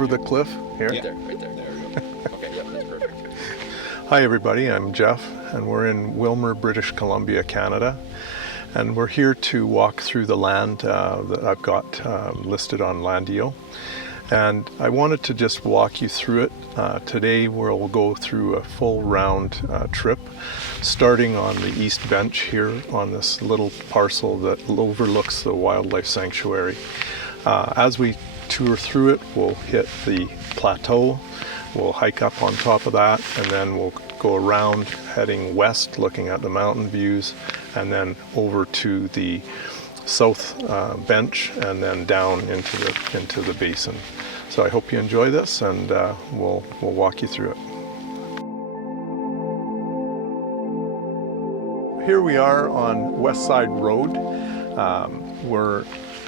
over the cliff here? Yeah, right there. There we go. Okay, yep, that's perfect. Hi everybody, I'm Jeff and we're in Wilmer, British Columbia, Canada. And we're here to walk through the land that I've got listed on LANDiO. And I wanted to just walk you through it. Today we'll go through a full round trip, starting on the east bench here on this little parcel that overlooks the wildlife sanctuary. As we tour through it, we'll hit the plateau, we'll hike up on top of that, and then we'll go around heading west looking at the mountain views, and then over to the south bench and then down into the basin. So I hope you enjoy this, and we'll walk you through it. Here we are on West Side Road. We're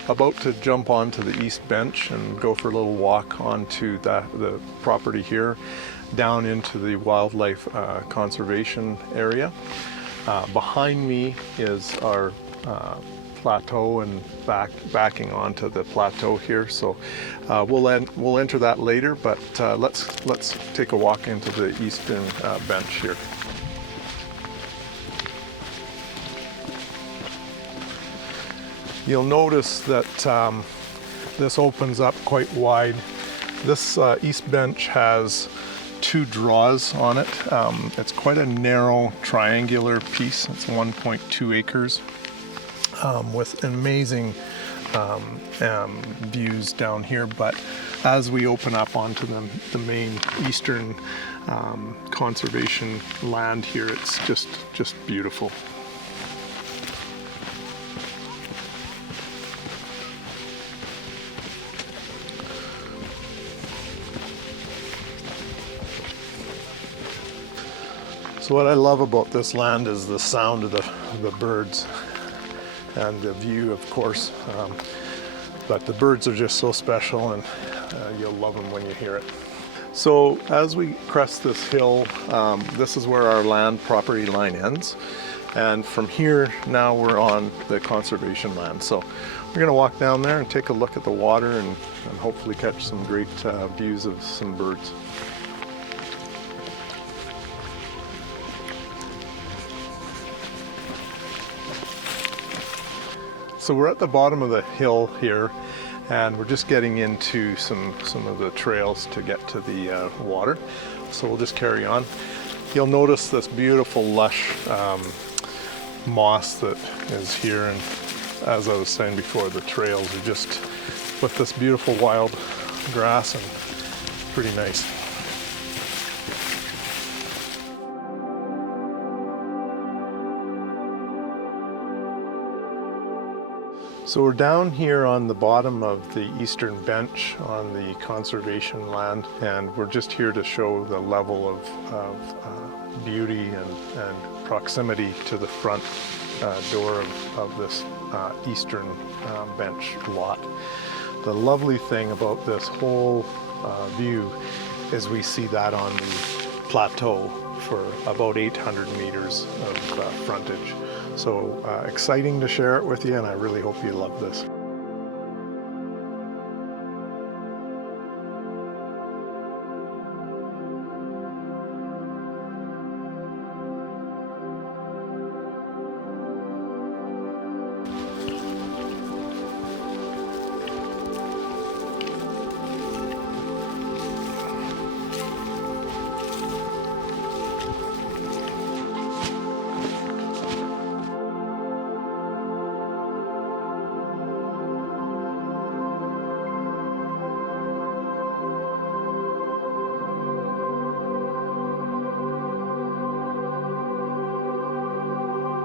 about to jump onto the east bench and go for a little walk onto the property here, down into the wildlife conservation area. Behind me is our plateau and backing onto the plateau here. So we'll enter that later, but let's take a walk into the eastern bench here. You'll notice that this opens up quite wide. This east bench has two draws on it. It's quite a narrow triangular piece. It's 1.2 acres with amazing views down here. But as we open up onto the main eastern conservation land here, it's just beautiful. So what I love about this land is the sound of the birds and the view, of course, but the birds are just so special, and you'll love them when you hear it. So as we crest this hill, this is where our land property line ends, and from here now we're on the conservation land. So we're going to walk down there and take a look at the water and hopefully catch some great views of some birds. So we're at the bottom of the hill here, and we're just getting into some of the trails to get to the water. So we'll just carry on. You'll notice this beautiful lush moss that is here, and as I was saying before, the trails are just with this beautiful wild grass, and pretty nice. So we're down here on the bottom of the eastern bench on the conservation land, and we're just here to show the level of beauty and proximity to the front door of this eastern bench lot. The lovely thing about this whole view is we see that on the plateau for about 800 meters of frontage. So exciting to share it with you, and I really hope you love this.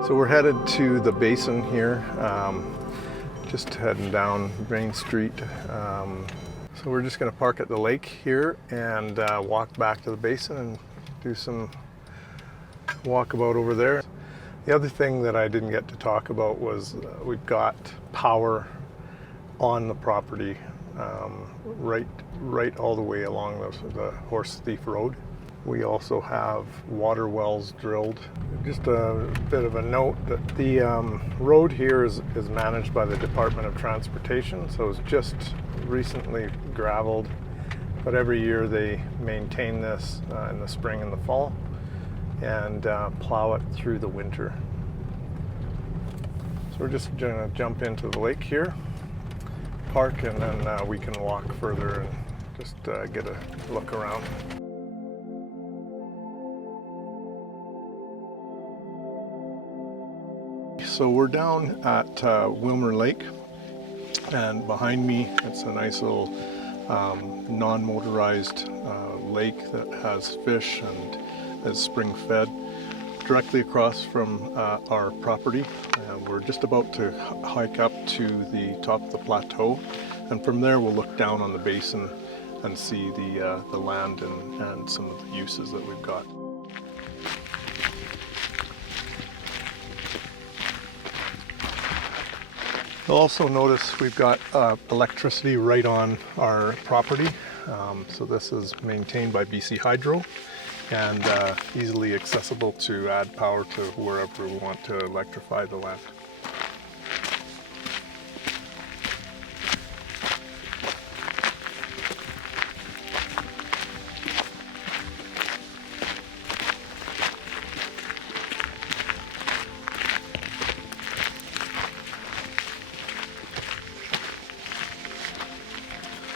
So we're headed to the basin here, just heading down Main Street. So we're just going to park at the lake here and walk back to the basin and do some walkabout over there. The other thing that I didn't get to talk about was we've got power on the property right all the way along the Horse Thief Road. We also have water wells drilled. Just a bit of a note that the road here is managed by the Department of Transportation, so it's just recently graveled But every year they maintain this in the spring and the fall and plow it through the winter. So we're just going to jump into the lake here, park, and then we can walk further and just get a look around. So we're down at Wilmer Lake, and behind me it's a nice little non-motorized lake that has fish and is spring fed. Directly across from our property, we're just about to hike up to the top of the plateau, and from there we'll look down on the basin and see the land and some of the uses that we've got. You'll also notice we've got electricity right on our property. So this is maintained by BC Hydro and easily accessible to add power to wherever we want to electrify the land.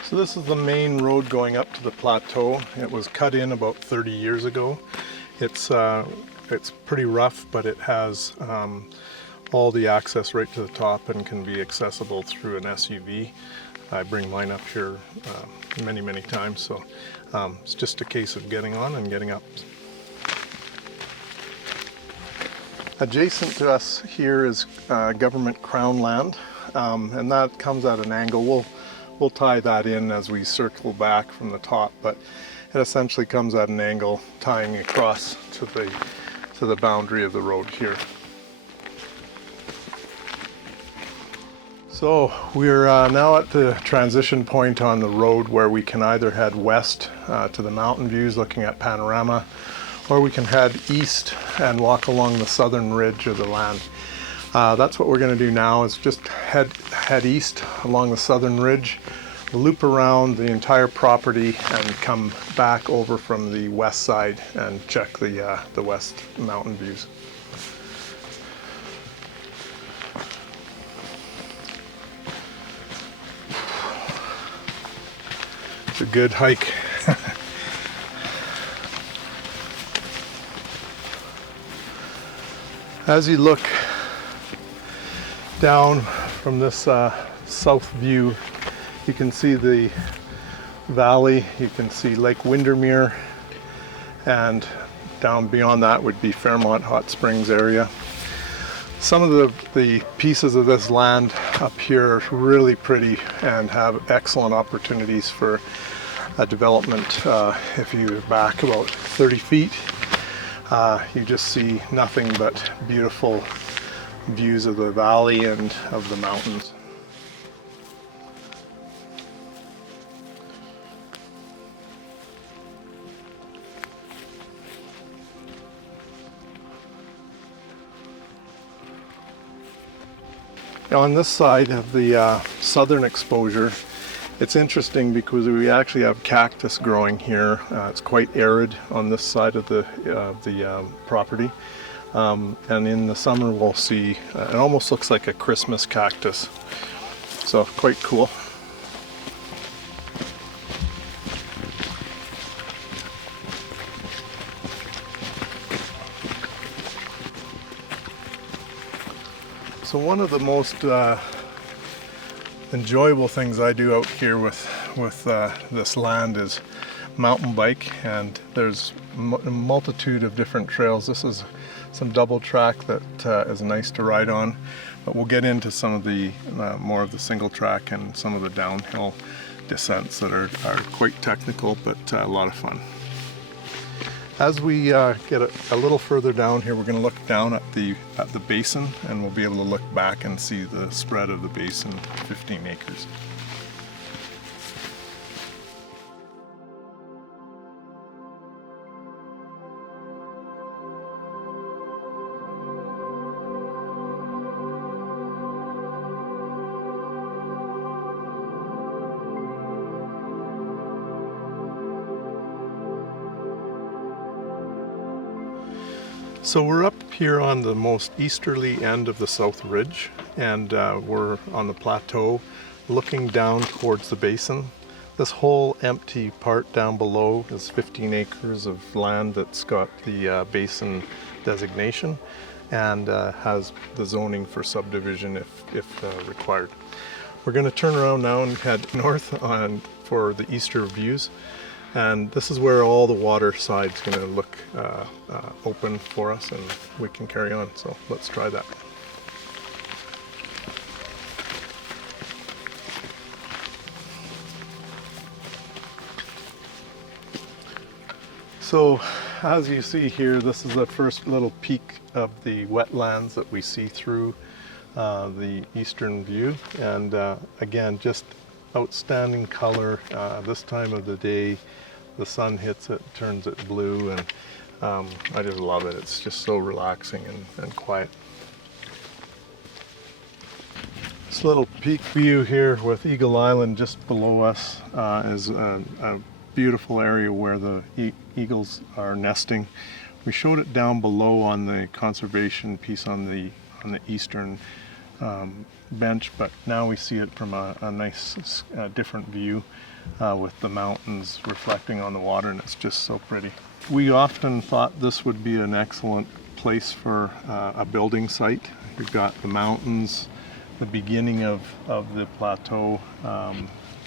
So this is the main road going up to the plateau. It was cut in about 30 years ago. It's pretty rough, but it has all the access right to the top and can be accessible through an SUV. I bring mine up here many times, so it's just a case of getting on and getting up. Adjacent to us here is government crown land, and that comes at an angle. We'll tie that in as we circle back from the top, but it essentially comes at an angle, tying across to the boundary of the road here. So we're now at the transition point on the road where we can either head west to the mountain views looking at panorama, or we can head east and walk along the southern ridge of the land. That's what we're going to do now, is just head east along the southern ridge, loop around the entire property, and come back over from the west side and check the west mountain views. It's a good hike. As you look down from this south view, you can see the valley, you can see Lake Windermere, and down beyond that would be Fairmont Hot Springs area. Some of the pieces of this land up here are really pretty and have excellent opportunities for development. If you're back about 30 feet, you just see nothing but beautiful views of the valley and of the mountains. On this side of the southern exposure, it's interesting because we actually have cactus growing here. It's quite arid on this side of the property. And in the summer we'll see, it almost looks like a Christmas cactus. So quite cool. So one of the most enjoyable things I do out here with this land is mountain bike, and there's a multitude of different trails. This is some double track that is nice to ride on, but we'll get into some of the more of the single track and some of the downhill descents that are quite technical, but a lot of fun. As we get a little further down here, we're going to look down at the basin, and we'll be able to look back and see the spread of the basin, 15 acres. So we're up here on the most easterly end of the South Ridge, and we're on the plateau looking down towards the basin. This whole empty part down below is 15 acres of land that's got the basin designation and has the zoning for subdivision if required. We're going to turn around now and head north for the eastern views. And this is where all the water side's going to look open for us, and we can carry on. So let's try that. So as you see here, this is the first little peek of the wetlands that we see through the eastern view. And again, just outstanding color this time of the day. The sun hits it, turns it blue, and I just love it. It's just so relaxing and quiet. This little peak view here with Eagle Island just below us is a beautiful area where the eagles are nesting. We showed it down below on the conservation piece on the eastern bench, but now we see it from a nice different view with the mountains reflecting on the water, and it's just so pretty. We often thought this would be an excellent place for a building site. We've got the mountains, the beginning of the plateau,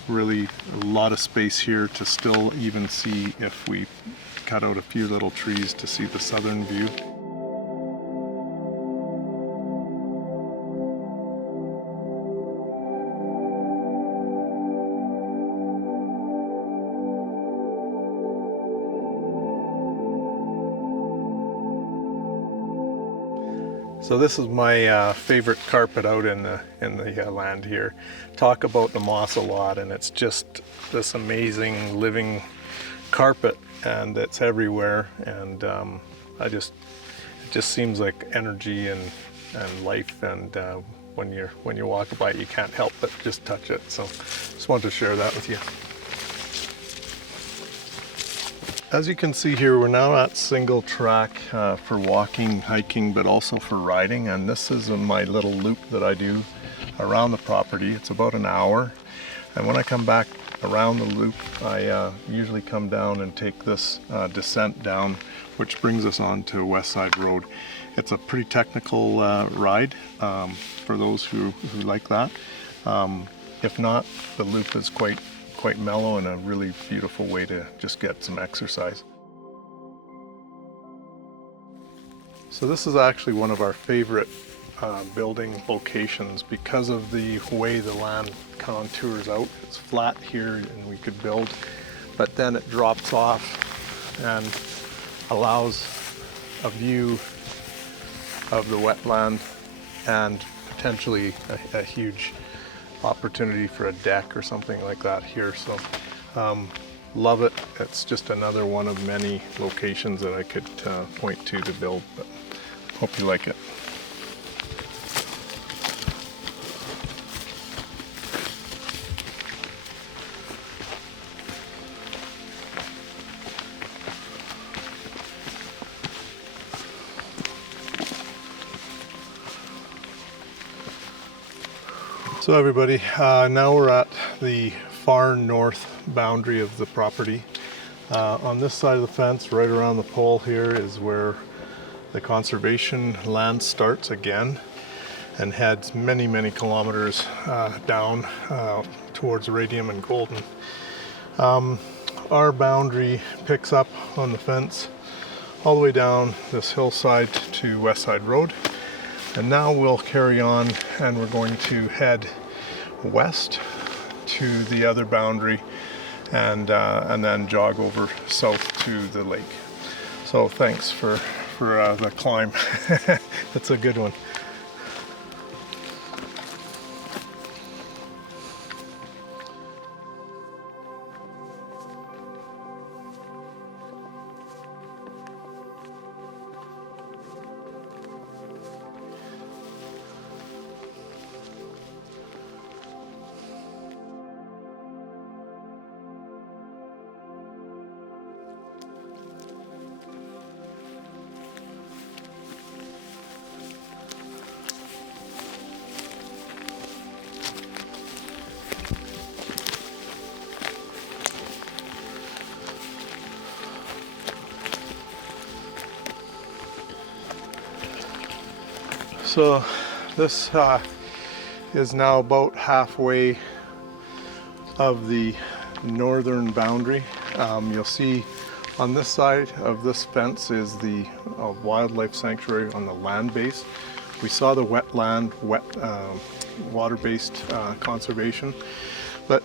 really a lot of space here to still even see, if we cut out a few little trees, to see the southern view. So this is my favorite carpet out in the land here. Talk about the moss a lot, and it's just this amazing living carpet, and it's everywhere. And it just seems like energy and life. And when you walk by it, you can't help but just touch it. So just wanted to share that with you. As you can see here, we're now at single track for walking, hiking, but also for riding. And this is my little loop that I do around the property. It's about an hour. And when I come back around the loop, I usually come down and take this descent down, which brings us on to West Side Road. It's a pretty technical ride for those who like that. If not, the loop is quite mellow and a really beautiful way to just get some exercise. So this is actually one of our favorite building locations because of the way the land contours out. It's flat here and we could build, but then it drops off and allows a view of the wetland and potentially a huge opportunity for a deck or something like that here. So love it. It's just another one of many locations that I could point to build, but hope you like it. So everybody, now we're at the far north boundary of the property. On this side of the fence, right around the pole here, is where the conservation land starts again and heads many, many kilometers down towards Radium and Golden. Our boundary picks up on the fence all the way down this hillside to West Side Road. And now we'll carry on and we're going to head west to the other boundary and then jog over south to the lake. So thanks for the climb. It's a good one. So this is now about halfway of the northern boundary. You'll see on this side of this fence is the wildlife sanctuary on the land base. We saw the wetland, water-based conservation. But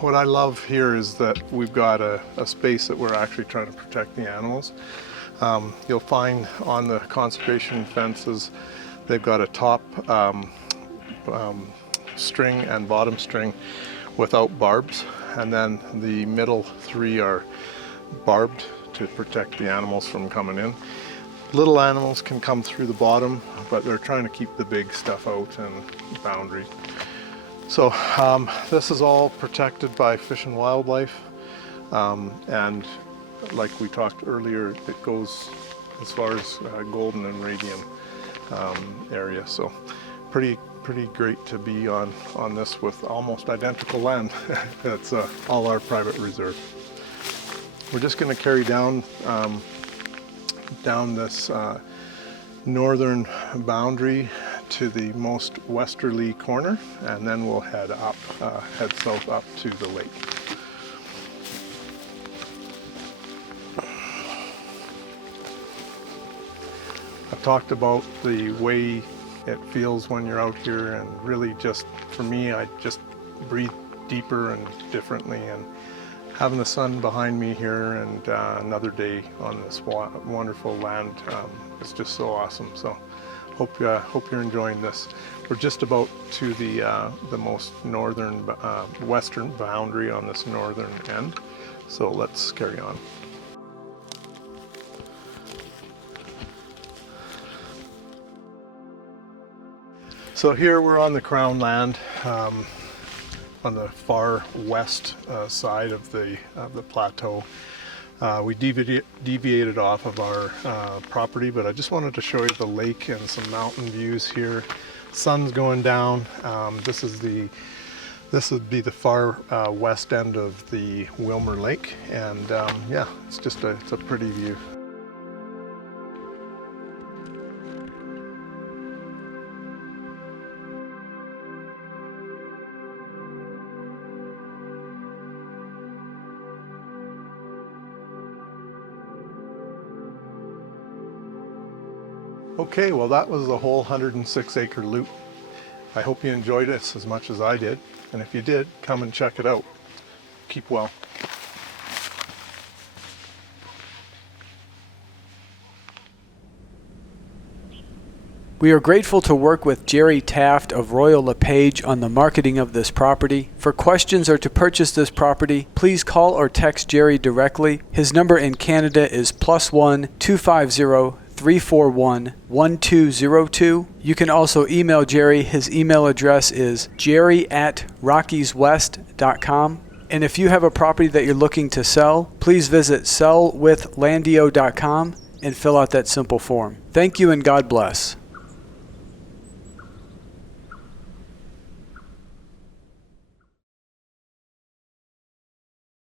what I love here is that we've got a space that we're actually trying to protect the animals. You'll find on the conservation fences, they've got a top string and bottom string without barbs, and then the middle three are barbed to protect the animals from coming in. Little animals can come through the bottom, but they're trying to keep the big stuff out and boundary. So this is all protected by Fish and Wildlife, and like we talked earlier, it goes as far as Golden and Radian area. So pretty great to be on this with almost identical land. That's all our private reserve. We're just going to carry down this northern boundary to the most westerly corner, and then we'll head south up to the lake. I've talked about the way it feels when you're out here, and really just for me, I just breathe deeper and differently, and having the sun behind me here and another day on this wonderful land is just so awesome. So hope you're enjoying this. We're just about to the most northern western boundary on this northern end. So let's carry on. So here we're on the Crown land, on the far west side of the plateau. We deviated off of our property, but I just wanted to show you the lake and some mountain views here. Sun's going down. This would be the far west end of the Wilmer Lake, and yeah, it's a pretty view. Okay, well that was the whole 106-acre loop. I hope you enjoyed this as much as I did, and if you did, come and check it out. Keep well. We are grateful to work with Gerry Taft of Royal LePage on the marketing of this property. For questions or to purchase this property, please call or text Gerry directly. His number in Canada is +1 250 341-1202. You can also email Gerry. His email address is jerry@rockieswest.com. And if you have a property that you're looking to sell, please visit sellwithlandio.com and fill out that simple form. Thank you and God bless.